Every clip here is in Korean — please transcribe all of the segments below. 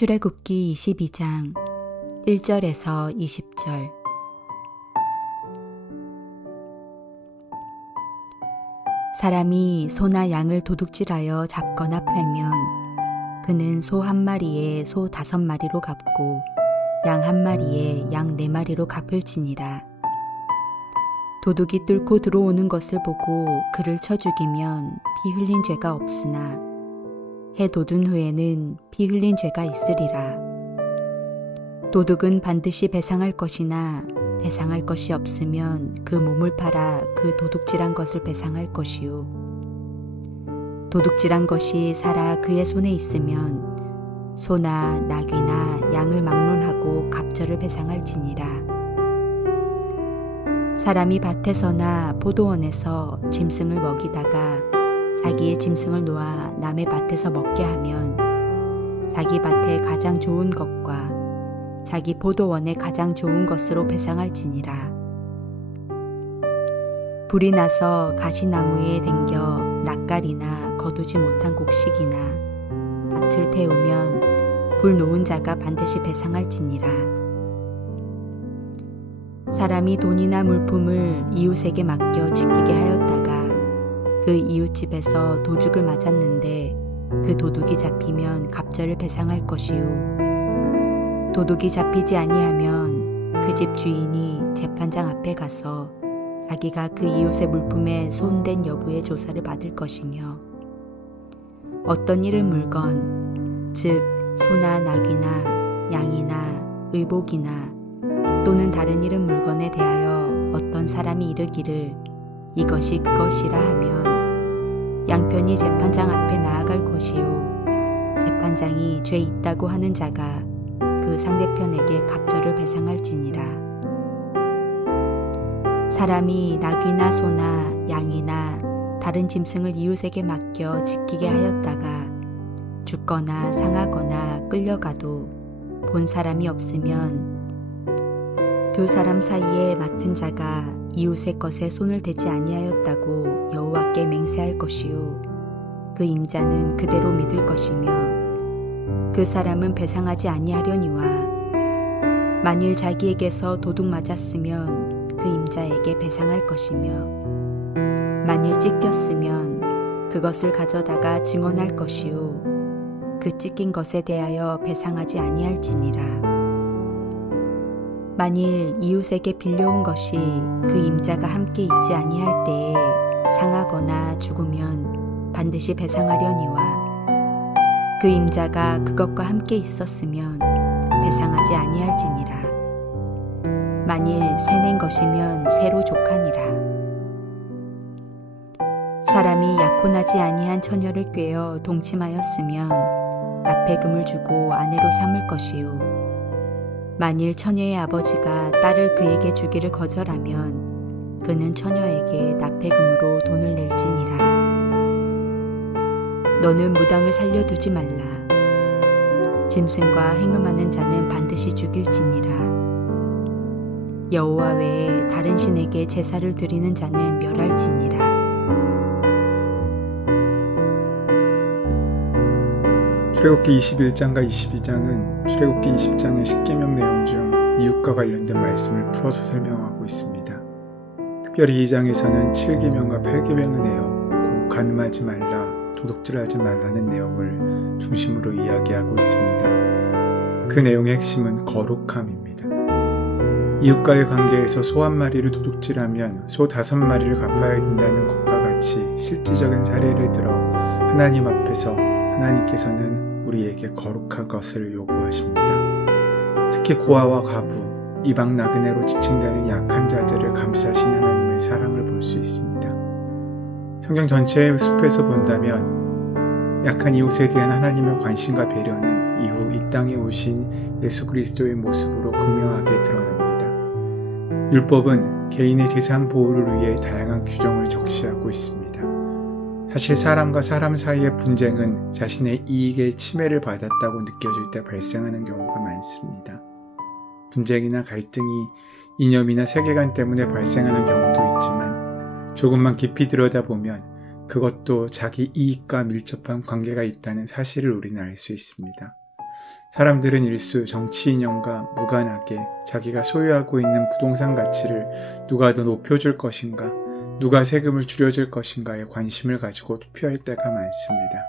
출애굽기 22장 1절에서 20절. 사람이 소나 양을 도둑질하여 잡거나 팔면 그는 소 한 마리에 소 5마리로 갚고 양 한 마리에 양 4마리로 갚을지니라. 도둑이 뚫고 들어오는 것을 보고 그를 쳐 죽이면 피 흘린 죄가 없으나 해 돋은 후에는 피 흘린 죄가 있으리라. 도둑은 반드시 배상할 것이나 배상할 것이 없으면 그 몸을 팔아 그 도둑질한 것을 배상할 것이요. 도둑질한 것이 살아 그의 손에 있으면 소나 나귀나 양을 막론하고 갑절을 배상할지니라. 사람이 밭에서나 포도원에서 짐승을 먹이다가 자기의 짐승을 놓아 남의 밭에서 먹게 하면 자기 밭에 가장 좋은 것과 자기 포도원에 가장 좋은 것으로 배상할지니라. 불이 나서 가시나무에 댕겨 낯갈이나 거두지 못한 곡식이나 밭을 태우면 불 놓은 자가 반드시 배상할지니라. 사람이 돈이나 물품을 이웃에게 맡겨 지키게 하였다가 그 이웃집에서 도둑을 맞았는데 그 도둑이 잡히면 갑절을 배상할 것이요. 도둑이 잡히지 아니하면 그 집 주인이 재판장 앞에 가서 자기가 그 이웃의 물품에 손댄 여부의 조사를 받을 것이며 어떤 이른 물건, 즉 소나 나귀나 양이나 의복이나 또는 다른 이른 물건에 대하여 어떤 사람이 이르기를 이것이 그것이라 하면 양편이 재판장 앞에 나아갈 것이요. 재판장이 죄 있다고 하는 자가 그 상대편에게 갑절을 배상할지니라. 사람이 나귀나 소나 양이나 다른 짐승을 이웃에게 맡겨 지키게 하였다가 죽거나 상하거나 끌려가도 본 사람이 없으면 두 사람 사이에 맡은 자가 이웃의 것에 손을 대지 아니하였다고 여호와께 맹세할 것이요. 그 임자는 그대로 믿을 것이며 그 사람은 배상하지 아니하려니와 만일 자기에게서 도둑 맞았으면 그 임자에게 배상할 것이며 만일 찢겼으면 그것을 가져다가 증언할 것이요. 그 찢긴 것에 대하여 배상하지 아니할지니라. 만일 이웃에게 빌려온 것이 그 임자가 함께 있지 아니할 때에 상하거나 죽으면 반드시 배상하려니와 그 임자가 그것과 함께 있었으면 배상하지 아니할지니라. 만일 새낸 것이면 새로 족하니라. 사람이 약혼하지 아니한 처녀를 꾀어 동침하였으면 납폐금을 주고 아내로 삼을 것이요. 만일 처녀의 아버지가 딸을 그에게 주기를 거절하면 그는 처녀에게 납폐금으로 돈을 낼지니라. 너는 무당을 살려두지 말라. 짐승과 행음하는 자는 반드시 죽일지니라. 여호와 외에 다른 신에게 제사를 드리는 자는 멸할지니라. 출애굽기 21장과 22장은 출애굽기 20장의 10계명 내용 중 이웃과 관련된 말씀을 풀어서 설명하고 있습니다. 특별히 2장에서는 7계명과 8계명의 내용, 간음하지 말라, 도둑질하지 말라는 내용을 중심으로 이야기하고 있습니다. 그 내용의 핵심은 거룩함입니다. 이웃과의 관계에서 소 한 마리를 도둑질하면 소 5마리를 갚아야 된다는 것과 같이 실질적인 사례를 들어 하나님 앞에서 하나님께서는 우리에게 거룩한 것을 요구하십니다. 특히 고아와 과부, 이방 나그네로 지칭되는 약한 자들을 감싸신 하나님의 사랑을 볼 수 있습니다. 성경 전체의 숲에서 본다면 약한 이웃에 대한 하나님의 관심과 배려는 이후 이 땅에 오신 예수 그리스도의 모습으로 극명하게 드러납니다. 율법은 개인의 재산 보호를 위해 다양한 규정을 적시하고 있습니다. 사실 사람과 사람 사이의 분쟁은 자신의 이익에 침해를 받았다고 느껴질 때 발생하는 경우가 많습니다. 분쟁이나 갈등이 이념이나 세계관 때문에 발생하는 경우도 있지만 조금만 깊이 들여다보면 그것도 자기 이익과 밀접한 관계가 있다는 사실을 우리는 알 수 있습니다. 사람들은 일수 정치 이념과 무관하게 자기가 소유하고 있는 부동산 가치를 누가 더 높여줄 것인가, 누가 세금을 줄여줄 것인가에 관심을 가지고 투표할 때가 많습니다.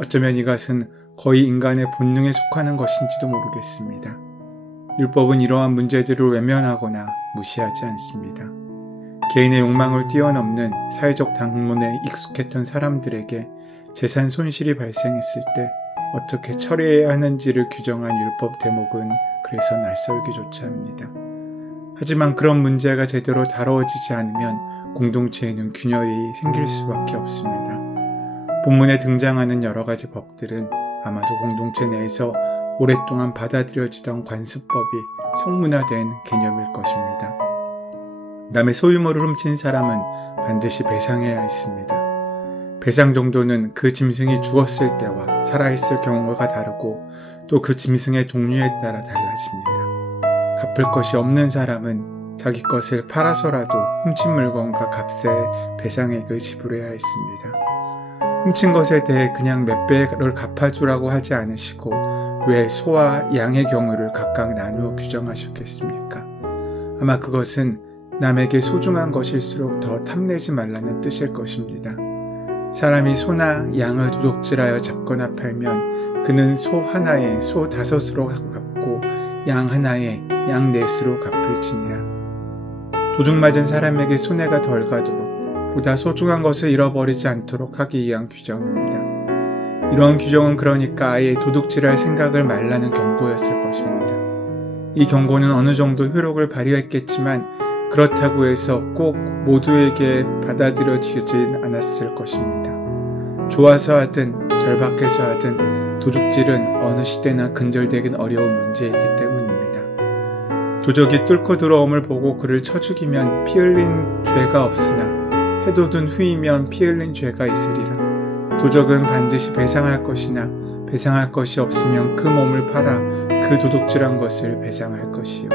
어쩌면 이것은 거의 인간의 본능에 속하는 것인지도 모르겠습니다. 율법은 이러한 문제들을 외면하거나 무시하지 않습니다. 개인의 욕망을 뛰어넘는 사회적 당론에 익숙했던 사람들에게 재산 손실이 발생했을 때 어떻게 처리해야 하는지를 규정한 율법 대목은 그래서 낯설기조차 합니다. 하지만 그런 문제가 제대로 다뤄지지 않으면 공동체에는 균열이 생길 수밖에 없습니다. 본문에 등장하는 여러 가지 법들은 아마도 공동체 내에서 오랫동안 받아들여지던 관습법이 성문화된 개념일 것입니다. 남의 소유물을 훔친 사람은 반드시 배상해야 했습니다. 배상 정도는 그 짐승이 죽었을 때와 살아있을 경우가 다르고 또 그 짐승의 종류에 따라 달라집니다. 갚을 것이 없는 사람은 자기 것을 팔아서라도 훔친 물건과 값의 배상액을 지불해야 했습니다. 훔친 것에 대해 그냥 몇 배를 갚아주라고 하지 않으시고 왜 소와 양의 경우를 각각 나누어 규정하셨겠습니까? 아마 그것은 남에게 소중한 것일수록 더 탐내지 말라는 뜻일 것입니다. 사람이 소나 양을 도둑질하여 잡거나 팔면 그는 소 하나에 소 5으로 갚고 양 하나에 양 4으로 갚을지니라. 도둑맞은 사람에게 손해가 덜 가도록 보다 소중한 것을 잃어버리지 않도록 하기 위한 규정입니다. 이러한 규정은 그러니까 아예 도둑질할 생각을 말라는 경고였을 것입니다. 이 경고는 어느 정도 효력을 발휘했겠지만 그렇다고 해서 꼭 모두에게 받아들여지진 않았을 것입니다. 좋아서 하든 절박해서 하든 도둑질은 어느 시대나 근절되긴 어려운 문제이기 때문입니다. 도적이 뚫고 들어옴을 보고 그를 쳐 죽이면 피 흘린 죄가 없으나 해돋은 후이면 피 흘린 죄가 있으리라. 도적은 반드시 배상할 것이나 배상할 것이 없으면 그 몸을 팔아 그 도둑질한 것을 배상할 것이요.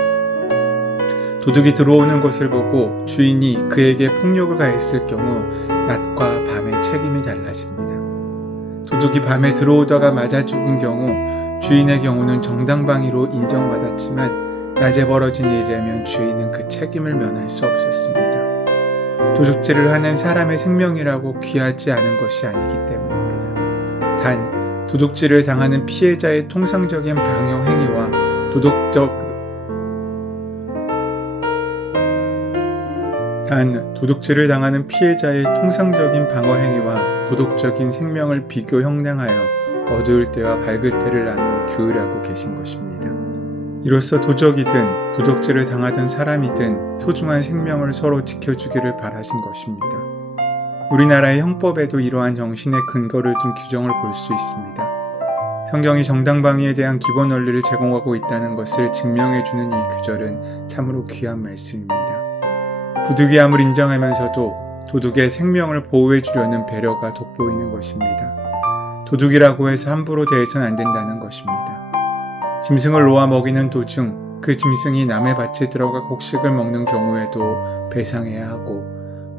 도둑이 들어오는 것을 보고 주인이 그에게 폭력을 가했을 경우 낮과 밤의 책임이 달라집니다. 도둑이 밤에 들어오다가 맞아 죽은 경우 주인의 경우는 정당방위로 인정받았지만 낮에 벌어진 일이라면 주인은 그 책임을 면할 수 없었습니다. 도둑질을 하는 사람의 생명이라고 귀하지 않은 것이 아니기 때문입니다. 단 도둑질을 당하는 피해자의 통상적인 방어 행위와 도둑질을 당하는 피해자의 통상적인 방어 행위와 도덕적인 생명을 비교 형량하여 어두울 때와 밝을 때를 나누어 규율하고 계신 것입니다. 이로써 도적이든 도둑질을 당하던 사람이든 소중한 생명을 서로 지켜주기를 바라신 것입니다. 우리나라의 형법에도 이러한 정신의 근거를 둔 규정을 볼 수 있습니다. 성경이 정당방위에 대한 기본 원리를 제공하고 있다는 것을 증명해주는 이 규절은 참으로 귀한 말씀입니다. 부득이함을 인정하면서도 도둑의 생명을 보호해주려는 배려가 돋보이는 것입니다. 도둑이라고 해서 함부로 대해서는 안 된다는 것입니다. 짐승을 놓아 먹이는 도중 그 짐승이 남의 밭에 들어가 곡식을 먹는 경우에도 배상해야 하고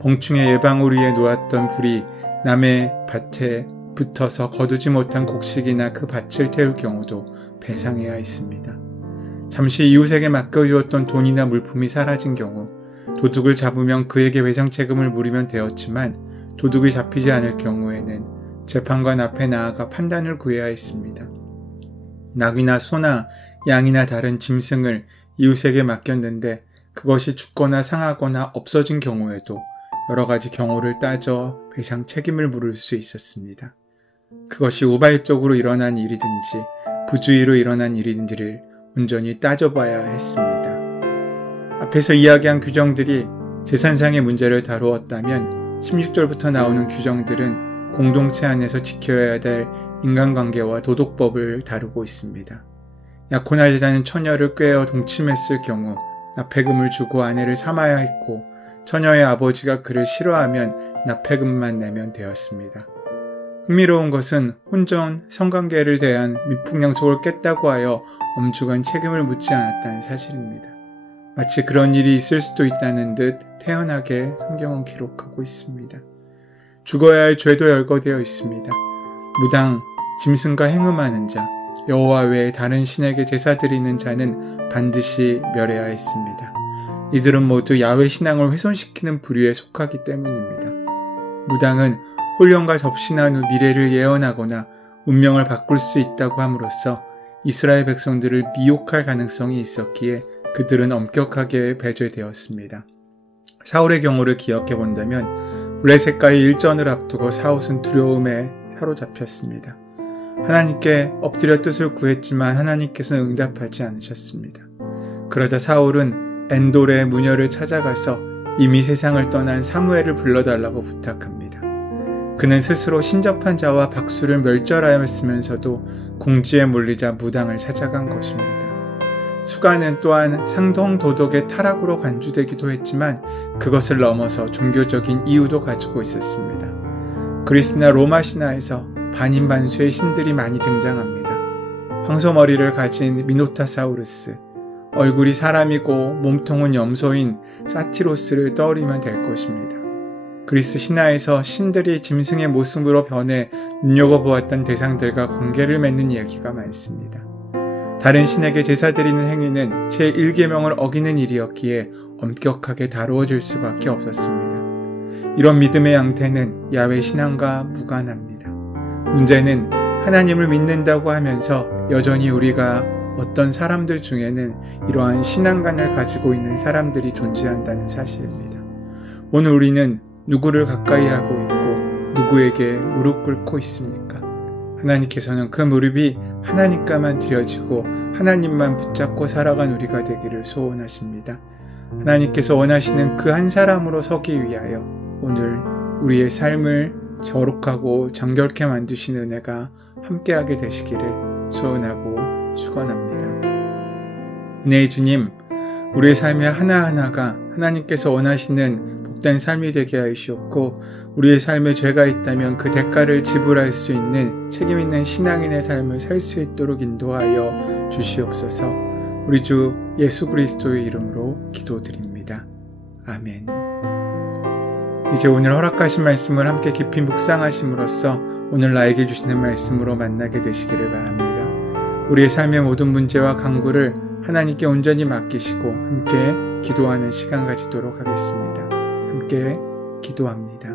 봉충의 예방을 위해 놓았던 불이 남의 밭에 붙어서 거두지 못한 곡식이나 그 밭을 태울 경우도 배상해야 했습니다. 잠시 이웃에게 맡겨주었던 돈이나 물품이 사라진 경우 도둑을 잡으면 그에게 배상 책임을 물으면 되었지만 도둑이 잡히지 않을 경우에는 재판관 앞에 나아가 판단을 구해야 했습니다. 낙이나 소나 양이나 다른 짐승을 이웃에게 맡겼는데 그것이 죽거나 상하거나 없어진 경우에도 여러 가지 경우를 따져 배상 책임을 물을 수 있었습니다. 그것이 우발적으로 일어난 일이든지 부주의로 일어난 일인지를 온전히 따져봐야 했습니다. 앞에서 이야기한 규정들이 재산상의 문제를 다루었다면 16절부터 나오는 규정들은 공동체 안에서 지켜야 될 인간관계와 도덕법을 다루고 있습니다. 약혼하지 않은 처녀를 꾀어 동침했을 경우 납폐금을 주고 아내를 삼아야 했고 처녀의 아버지가 그를 싫어하면 납폐금만 내면 되었습니다. 흥미로운 것은 혼전, 성관계를 대한 미풍양속을 깼다고 하여 엄중한 책임을 묻지 않았다는 사실입니다. 마치 그런 일이 있을 수도 있다는 듯 태연하게 성경은 기록하고 있습니다. 죽어야 할 죄도 열거되어 있습니다. 무당, 짐승과 행음하는 자, 여호와 외에 다른 신에게 제사 드리는 자는 반드시 멸해야했습니다. 이들은 모두 야훼 신앙을 훼손시키는 부류에 속하기 때문입니다. 무당은 혼련과 접신한 후 미래를 예언하거나 운명을 바꿀 수 있다고 함으로써 이스라엘 백성들을 미혹할 가능성이 있었기에 그들은 엄격하게 배제되었습니다. 사울의 경우를 기억해 본다면 블레셋과의 일전을 앞두고 사울은 두려움에 사로잡혔습니다. 하나님께 엎드려 뜻을 구했지만 하나님께서는 응답하지 않으셨습니다. 그러자 사울은 엔돌의 무녀를 찾아가서 이미 세상을 떠난 사무엘을 불러달라고 부탁합니다. 그는 스스로 신접한 자와 박수를 멸절하였으면서도 궁지에 몰리자 무당을 찾아간 것입니다. 수가는 또한 상동 도덕의 타락으로 간주되기도 했지만 그것을 넘어서 종교적인 이유도 가지고 있었습니다. 그리스나 로마 신화에서 반인반수의 신들이 많이 등장합니다. 황소머리를 가진 미노타사우루스, 얼굴이 사람이고 몸통은 염소인 사티로스를 떠올리면 될 것입니다. 그리스 신화에서 신들이 짐승의 모습으로 변해 눈여겨보았던 대상들과 관계를 맺는 이야기가 많습니다. 다른 신에게 제사 드리는 행위는 제1계명을 어기는 일이었기에 엄격하게 다루어질 수밖에 없었습니다. 이런 믿음의 양태는 야훼 신앙과 무관합니다. 문제는 하나님을 믿는다고 하면서 여전히 우리가 어떤 사람들 중에는 이러한 신앙관을 가지고 있는 사람들이 존재한다는 사실입니다. 오늘 우리는 누구를 가까이 하고 있고 누구에게 무릎 꿇고 있습니까? 하나님께서는 그 무릎이 하나님께만 드려지고 하나님만 붙잡고 살아간 우리가 되기를 소원하십니다. 하나님께서 원하시는 그 한 사람으로 서기 위하여 오늘 우리의 삶을 거룩하고 정결케 만드시는 은혜가 함께하게 되시기를 소원하고 축원합니다. 은혜의 주님, 우리의 삶의 하나하나가 하나님께서 원하시는 복된 삶이 되게 하시옵고 우리의 삶에 죄가 있다면 그 대가를 지불할 수 있는 책임있는 신앙인의 삶을 살 수 있도록 인도하여 주시옵소서. 우리 주 예수 그리스도의 이름으로 기도드립니다. 아멘. 이제 오늘 허락하신 말씀을 함께 깊이 묵상하심으로써 오늘 나에게 주시는 말씀으로 만나게 되시기를 바랍니다. 우리의 삶의 모든 문제와 간구를 하나님께 온전히 맡기시고 함께 기도하는 시간 가지도록 하겠습니다. 함께 기도합니다.